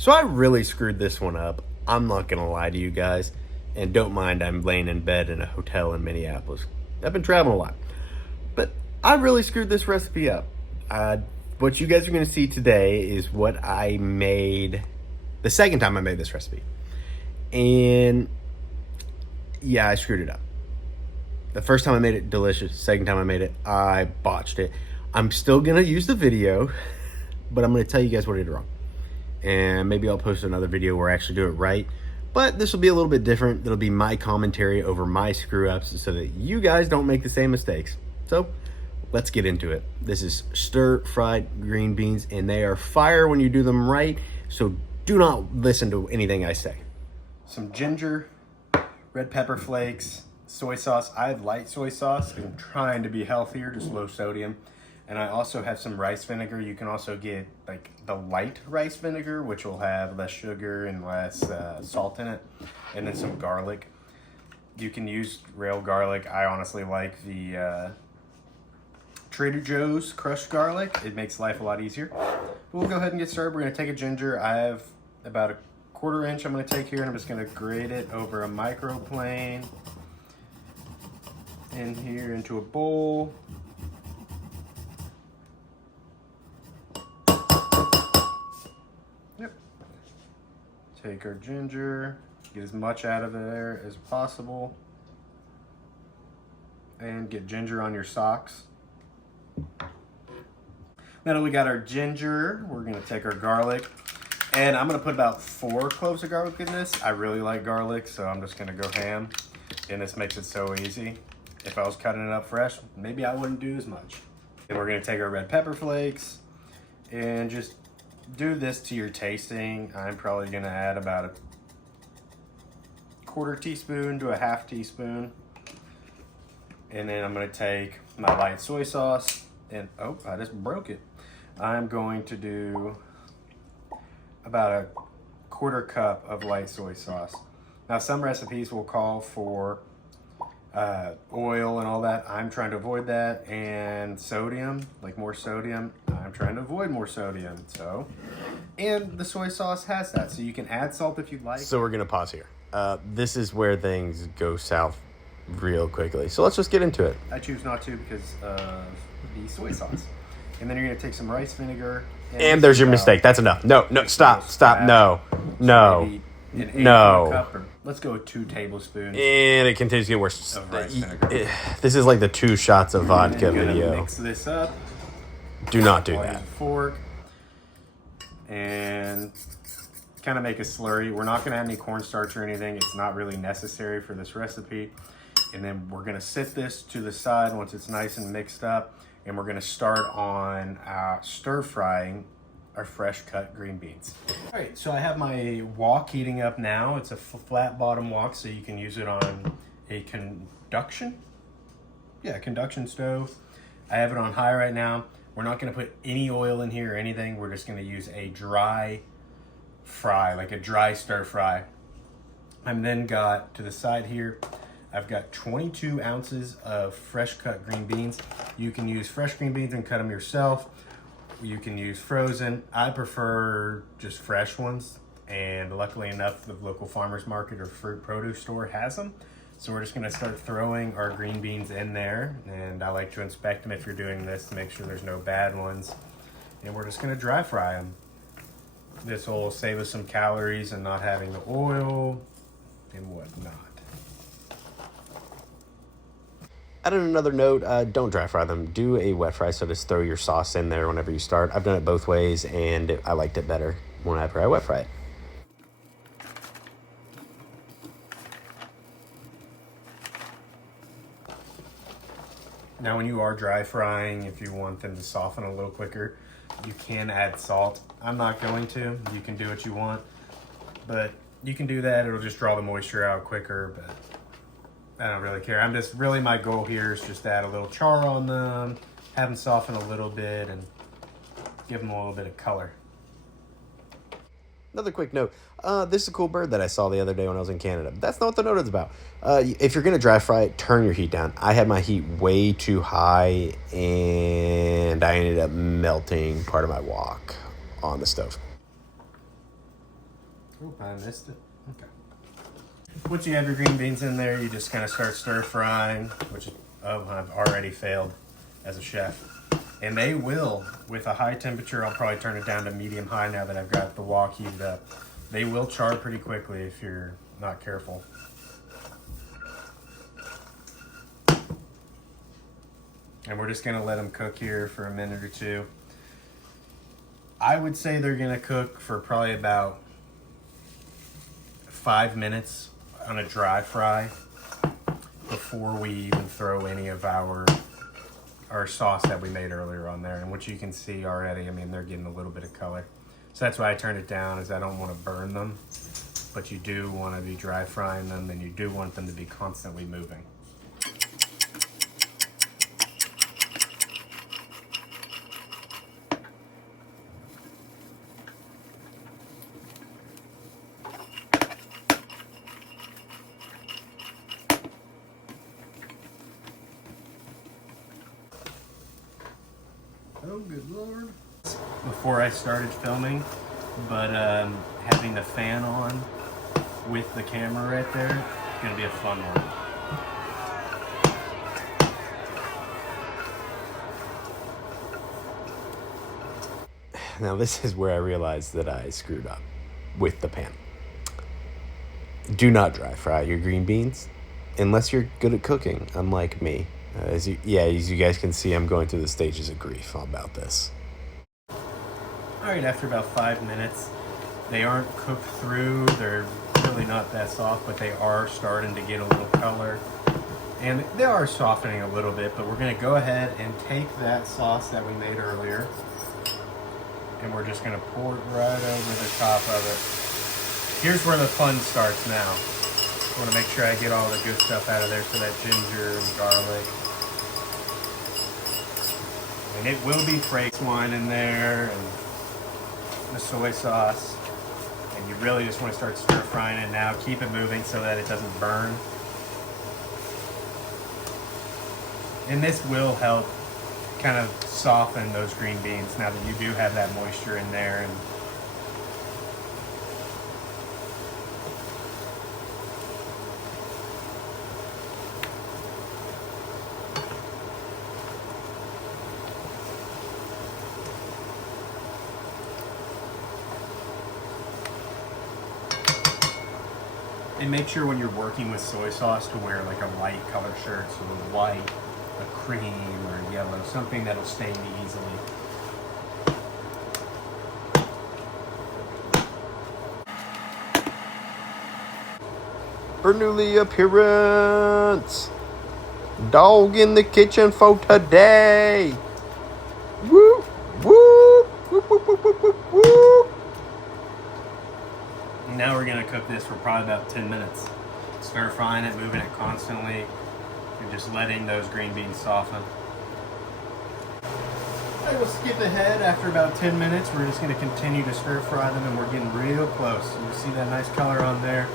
So I really screwed this one up. I'm not going to lie to you guys. And don't mind, I'm laying in bed in a hotel in Minneapolis. I've been traveling a lot. But I really screwed this recipe up. What you guys are going to see today is what I made the second time I made this recipe. And yeah, I screwed it up. The first time I made it, delicious. Second time I made it, I botched it. I'm still going to use the video, but I'm going to tell you guys what I did wrong. And maybe I'll post another video where I actually do it right. But this will be a little bit different. It'll be my commentary over my screw-ups so that you guys don't make the same mistakes. So, let's get into it. This is stir-fried green beans, and they are fire when you do them right. So, do not listen to anything I say. Some ginger, red pepper flakes, soy sauce. I have light soy sauce because I'm trying to be healthier, just low sodium. And I also have some rice vinegar. You can also get like the light rice vinegar, which will have less sugar and less salt in it. And then some garlic. You can use real garlic. I honestly like the Trader Joe's crushed garlic. It makes life a lot easier. But we'll go ahead and get started. We're gonna take a ginger. I have about a 1/4 inch I'm gonna take here, and I'm just gonna grate it over a microplane in here into a bowl. Yep. Take our ginger, get as much out of there as possible, and get ginger on your socks. Now that we got our ginger, we're gonna take our garlic, and I'm gonna put about 4 cloves of garlic in this. I really like garlic, so I'm just gonna go ham, and this makes it so easy. If I was cutting it up fresh, maybe I wouldn't do as much. And we're gonna take our red pepper flakes and just do this to your tasting. I'm probably gonna add about a 1/4 teaspoon to a 1/2 teaspoon. And then I'm gonna take my light soy sauce and, oh, I just broke it. I'm going to do about a 1/4 cup of light soy sauce. Now some recipes will call for oil and all that. I'm trying to avoid that, and sodium, like more sodium. I'm trying to avoid more sodium. So, and the soy sauce has that, so you can add salt if you'd like. So we're gonna pause here. This is where things go south real quickly. So let's just get into it. I choose not to because of the soy sauce. And then you're gonna take some rice vinegar. And there's your mistake. That's enough. No, stop, no. Cup, or let's go with 2 tablespoons. And it continues to get worse. Of rice vinegar. This is like the 2 shots of vodka video. Mix this up. Do not do I'll that. use a fork and kind of make a slurry. We're not going to add any cornstarch or anything. It's not really necessary for this recipe. And then we're going to sit this to the side once it's nice and mixed up. And we're going to start on stir frying our fresh cut green beans. All right, so I have my wok heating up now. It's a flat bottom wok, so you can use it on a conduction stove. I have it on high right now. We're not gonna put any oil in here or anything. We're just gonna use a dry fry, like a dry stir fry. I'm then got to the side here, I've got 22 ounces of fresh cut green beans. You can use fresh green beans and cut them yourself. You can use frozen. I prefer just fresh ones, and luckily enough, the local farmer's market or fruit produce store has them. So we're just gonna start throwing our green beans in there, and I like to inspect them if you're doing this to make sure there's no bad ones. And we're just gonna dry fry them. This will save us some calories and not having the oil and whatnot. Add on another note, don't dry fry them. Do a wet fry, so just throw your sauce in there whenever you start. I've done it both ways, and I liked it better whenever I wet fry it. Now when you are dry frying, if you want them to soften a little quicker, you can add salt. I'm not going to. You can do what you want, but you can do that. It'll just draw the moisture out quicker, but I don't really care. My goal here is just to add a little char on them, have them soften a little bit, and give them a little bit of color. Another quick note. This is a cool bird that I saw the other day when I was in Canada. That's not what the note is about. If you're going to dry fry it, turn your heat down. I had my heat way too high, and I ended up melting part of my wok on the stove. Oop, I missed it. Okay. Once you have your green beans in there, you just kind of start stir frying, which I've already failed as a chef. And they will, with a high temperature, I'll probably turn it down to medium high now that I've got the wok heated up. They will char pretty quickly if you're not careful. And we're just gonna let them cook here for a minute or two. I would say they're gonna cook for probably about 5 minutes on a dry fry before we even throw any of our sauce that we made earlier on there. And what you can see already, I mean, they're getting a little bit of color. So that's why I turned it down, is I don't want to burn them, but you do want to be dry frying them, and you do want them to be constantly moving. Oh, good Lord. Before I started filming, but having the fan on with the camera right there, it's gonna be a fun one. Now this is where I realized that I screwed up with the pan. Do not dry fry your green beans unless you're good at cooking, unlike me. As you guys can see, I'm going through the stages of grief about this. Alright, after about 5 minutes, they aren't cooked through, they're really not that soft, but they are starting to get a little color. And they are softening a little bit, but we're going to go ahead and take that sauce that we made earlier, and we're just going to pour it right over the top of it. Here's where the fun starts now. I want to make sure I get all the good stuff out of there, so that ginger and garlic. And it will be fragrant wine in there, and the soy sauce. And you really just want to start stir frying it now. Keep it moving so that it doesn't burn. And this will help kind of soften those green beans now that you do have that moisture in there. And make sure when you're working with soy sauce to wear like a light color shirt, so a white, a cream, or yellow, something that'll stain easily. Bernoulli appearance! Dog in the kitchen for today! Woo! Woo! Woo! Woo! Woo! Woo! Woo! Now we're gonna cook this for probably about 10 minutes. Stir frying it, moving it constantly, and just letting those green beans soften. I will skip ahead after about 10 minutes. We're just gonna continue to stir fry them, and we're getting real close. You see that nice color on there?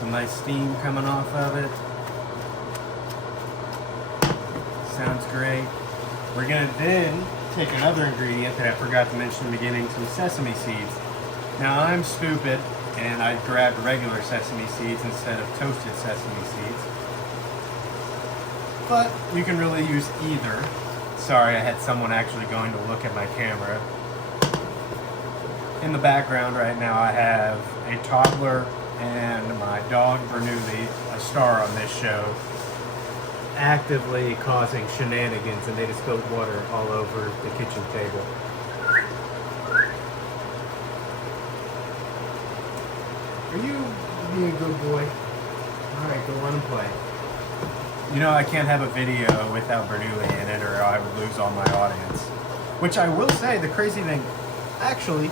Some nice steam coming off of it. Sounds great. We're gonna then take another ingredient that I forgot to mention in the beginning, some sesame seeds. Now I'm stupid, and I grabbed regular sesame seeds instead of toasted sesame seeds. But you can really use either. Sorry, I had someone actually going to look at my camera. In the background right now, I have a toddler and my dog Bernoulli, a star on this show, actively causing shenanigans, and they just spilled water all over the kitchen table. Are you being a good boy? Alright, go on and play. You know, I can't have a video without Bernoulli in it, or I would lose all my audience. Which I will say, the crazy thing, actually,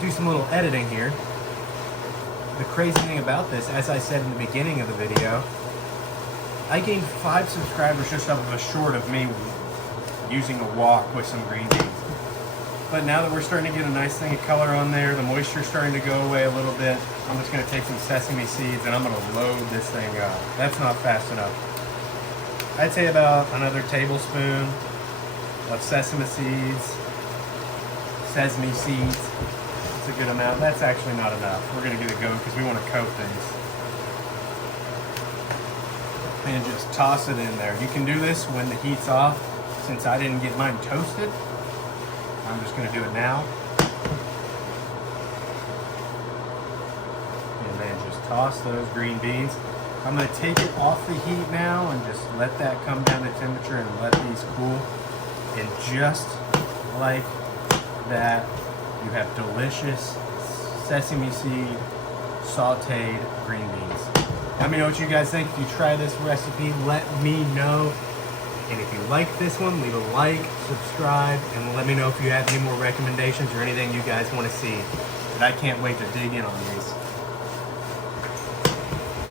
do some little editing here. The crazy thing about this, as I said in the beginning of the video, I gained 5 subscribers just off of a short of me using a wok with some green beans. But now that we're starting to get a nice thing of color on there, the moisture's starting to go away a little bit, I'm just going to take some sesame seeds and I'm going to load this thing up. That's not fast enough. I'd say about another tablespoon of sesame seeds. That's a good amount. That's actually not enough. We're gonna give it a go because we want to coat things. And just toss it in there. You can do this when the heat's off. Since I didn't get mine toasted, I'm just gonna do it now. And then just toss those green beans. I'm gonna take it off the heat now and just let that come down to temperature and let these cool. And just like that, you have delicious sesame seed sauteed green beans. Let me know what you guys think. If you try this recipe, let me know. And if you like this one, leave a like, subscribe, and let me know if you have any more recommendations or anything you guys want to see. But I can't wait to dig in on these.